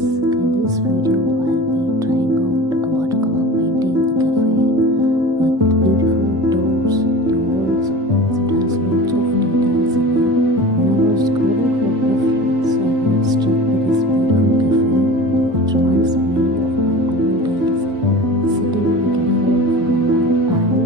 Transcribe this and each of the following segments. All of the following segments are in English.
guys, in this video I'll be trying out a watercolor painting cafe with beautiful doors, the walls. It has lots of details in it. When I was scrolling for reference, I got struck with this beautiful cafe. It reminds me of my old days, sitting in a cafe for a long time.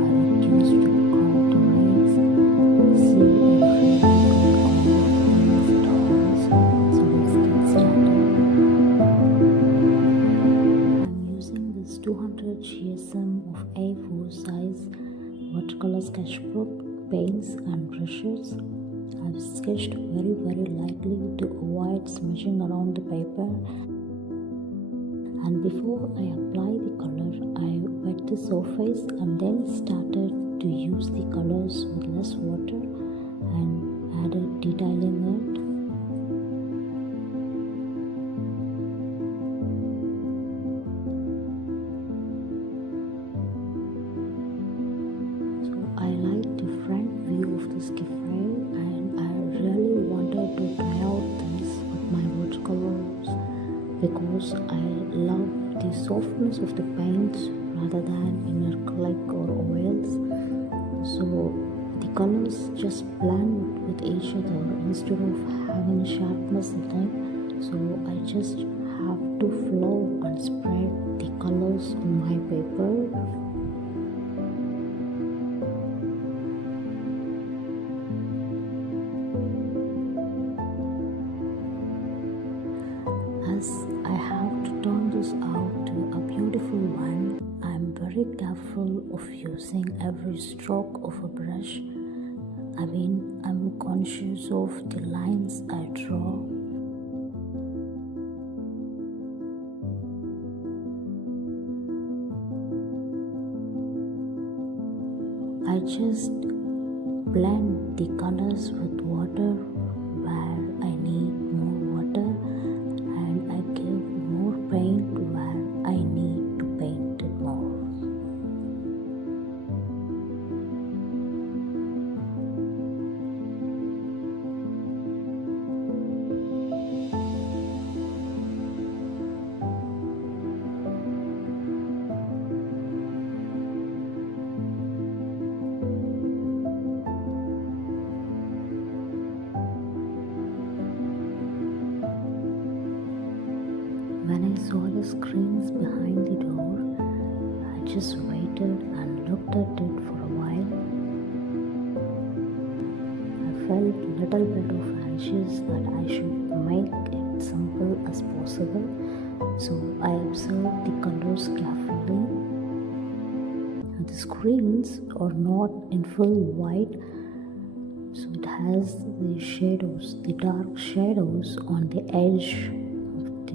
I used to count the lights, see every I'm using this 200 GSM of A4 size watercolor sketchbook, paints and brushes. I've sketched very lightly to avoid smudging around the paper. And before I apply the color, I wet the surface and then started to use the colors with less water and added detailing it. I like the front view of this cafe and I really wanted to try out this with my watercolors because I love the softness of the paints rather than in acrylic or oils. So the colors just blend with each other instead of having sharpness in it. So I just have to flow and spread the colors on my paper. As I have to turn this out to a beautiful one, I'm very careful of using every stroke of a brush. I'm conscious of the lines I draw. I just blend the colors with water where I need more water, and I give more paint where I need to paint it more. When I saw the screens behind the door, I just waited and looked at it for a while. I felt a little bit of anxious that I should make it simple as possible, so I observed the colors carefully. The screens are not in full white, so it has the shadows, the dark shadows on the edge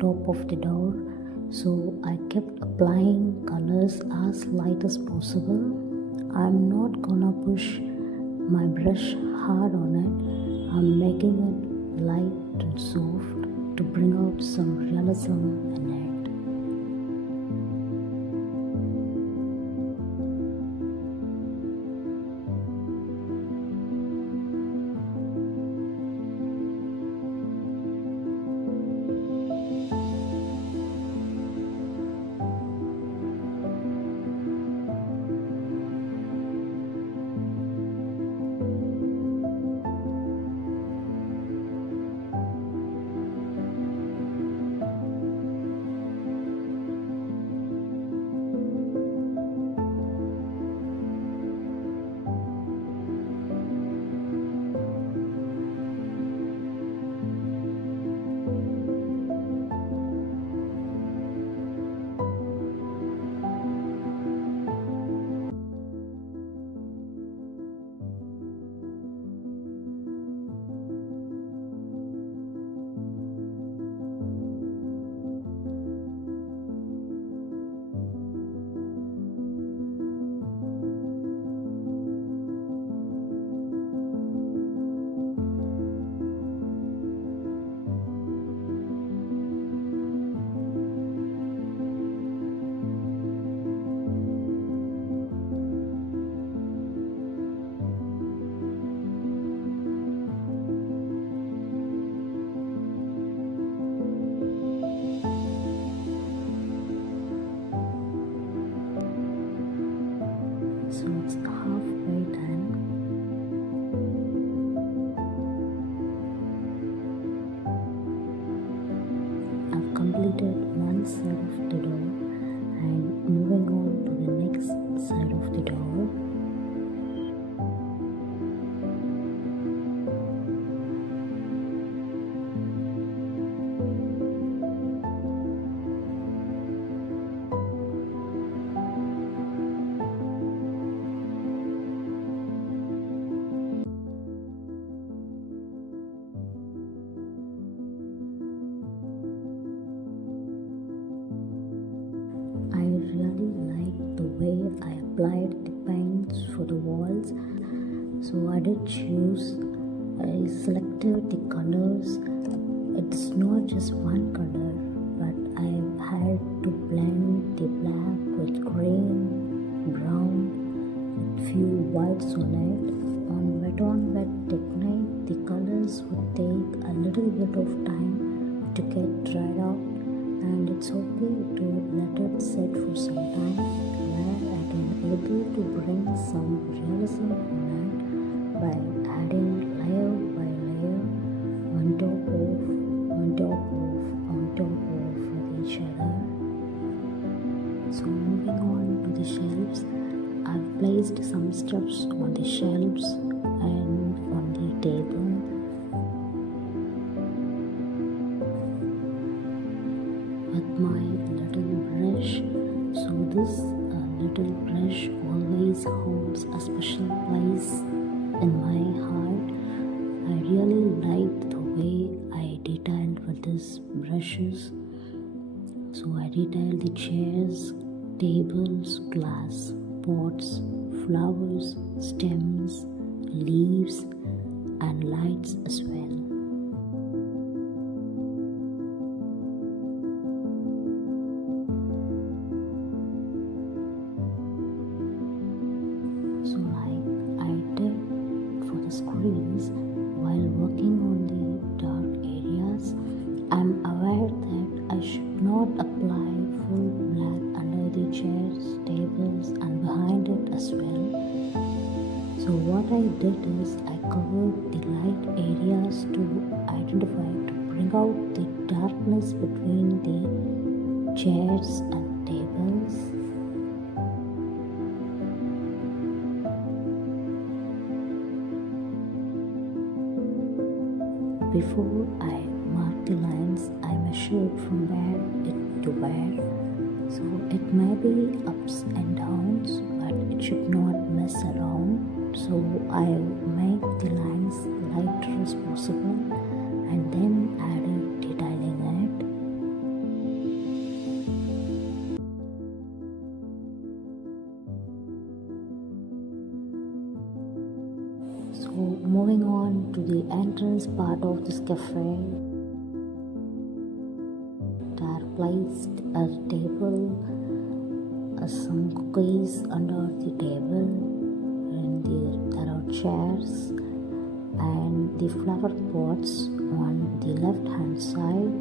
top of the door, so I kept applying colors as light as possible. I'm not gonna push my brush hard on it. I'm making it light and soft to bring out some realism in it. completed one side of the door and moving on to the next side of the door. I really like the way I applied the paints for the walls. So I did choose, I selected the colors. It's not just one color, but I had to blend the black with green, brown, with few whites on it. On wet technique, the colors would take a little bit of time to get dried out, and it's okay to let it sit for some time where I can able to bring some realism on it by adding layer by layer on top of with each other. So moving on to the shelves, I've placed some stuffs on the shelves and on the table. With my little brush. So this little brush always holds a special place in my heart. I really liked the way I detailed with these brushes. So I detailed the chairs, tables, glass, pots, flowers, stems, leaves, and lights as well. So like I did for the screens while working on the dark areas, I'm aware that I should not apply full black under the chairs, tables, and behind it as well. So what I did is I covered the light areas to identify, to bring out the darkness between the chairs and tables. Before I mark the lines, I measured from where it to where. So it may be ups and downs, but it should not mess around. So I make the lines lighter as possible and then added detailing it. So moving on to the entrance part of this cafe, there placed a table, some cookies under the table, and there are chairs and the flower pots on the left hand side.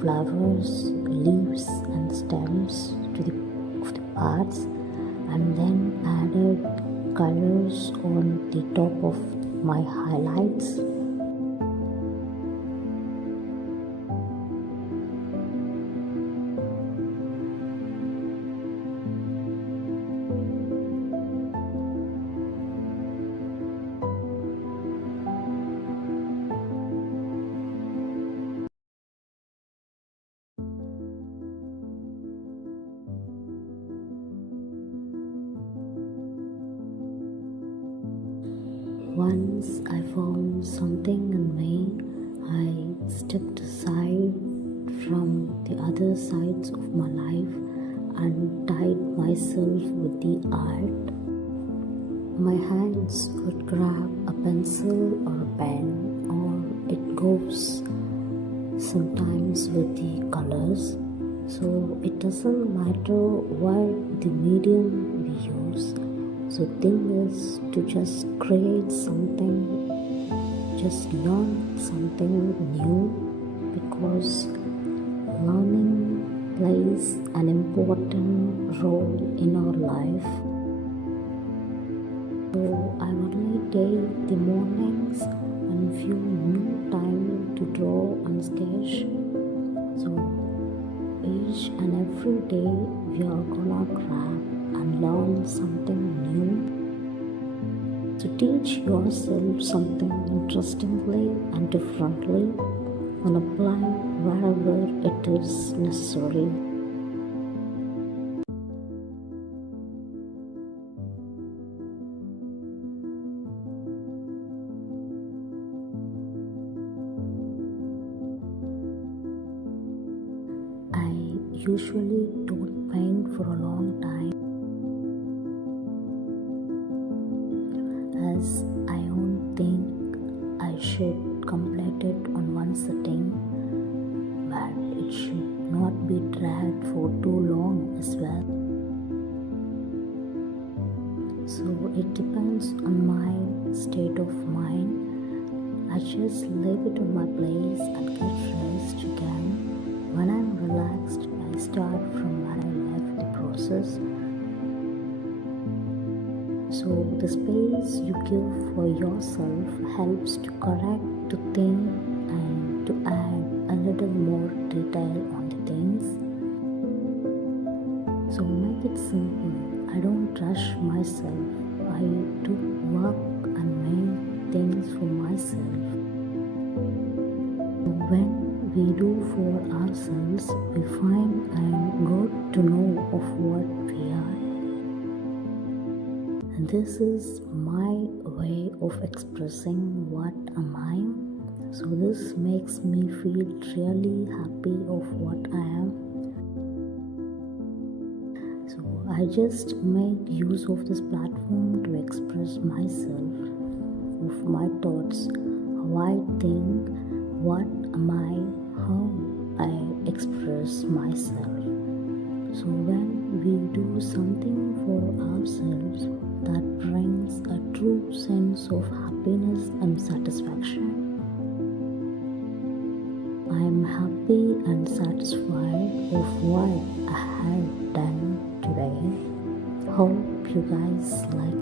flowers, leaves, and stems of the parts, and then added colors on the top of my highlights. Once I found something in me, I stepped aside from the other sides of my life and tied myself with the art. My hands would grab a pencil or a pen, or it goes sometimes with the colors. So it doesn't matter what the medium we use. So the thing is to just create something, just learn something new, because learning plays an important role in our life. So I only take the mornings and few new time to draw and sketch. So each and every day we are gonna grab and learn something new. So teach yourself something interestingly and differently and apply wherever it is necessary. I usually don't paint for a long time, as I don't think I should complete it on one sitting, but it should not be dragged for too long as well. So it depends on my state of mind. I just leave it on my place and get rest again. When I'm relaxed, I start from where I left the process. So the space you give for yourself helps to correct, to think, and to add a little more detail on the things. So make it simple. I don't rush myself. I do work and make things for myself. When we do for ourselves, we find and got to know of what we are. And this is my way of expressing what am I. So this makes me feel really happy of what I am. So I just make use of this platform to express myself, of my thoughts, how I think, what am I, how I express myself. So when we do something for ourselves, that brings a true sense of happiness and satisfaction. I am happy and satisfied of what I have done today. Hope you guys like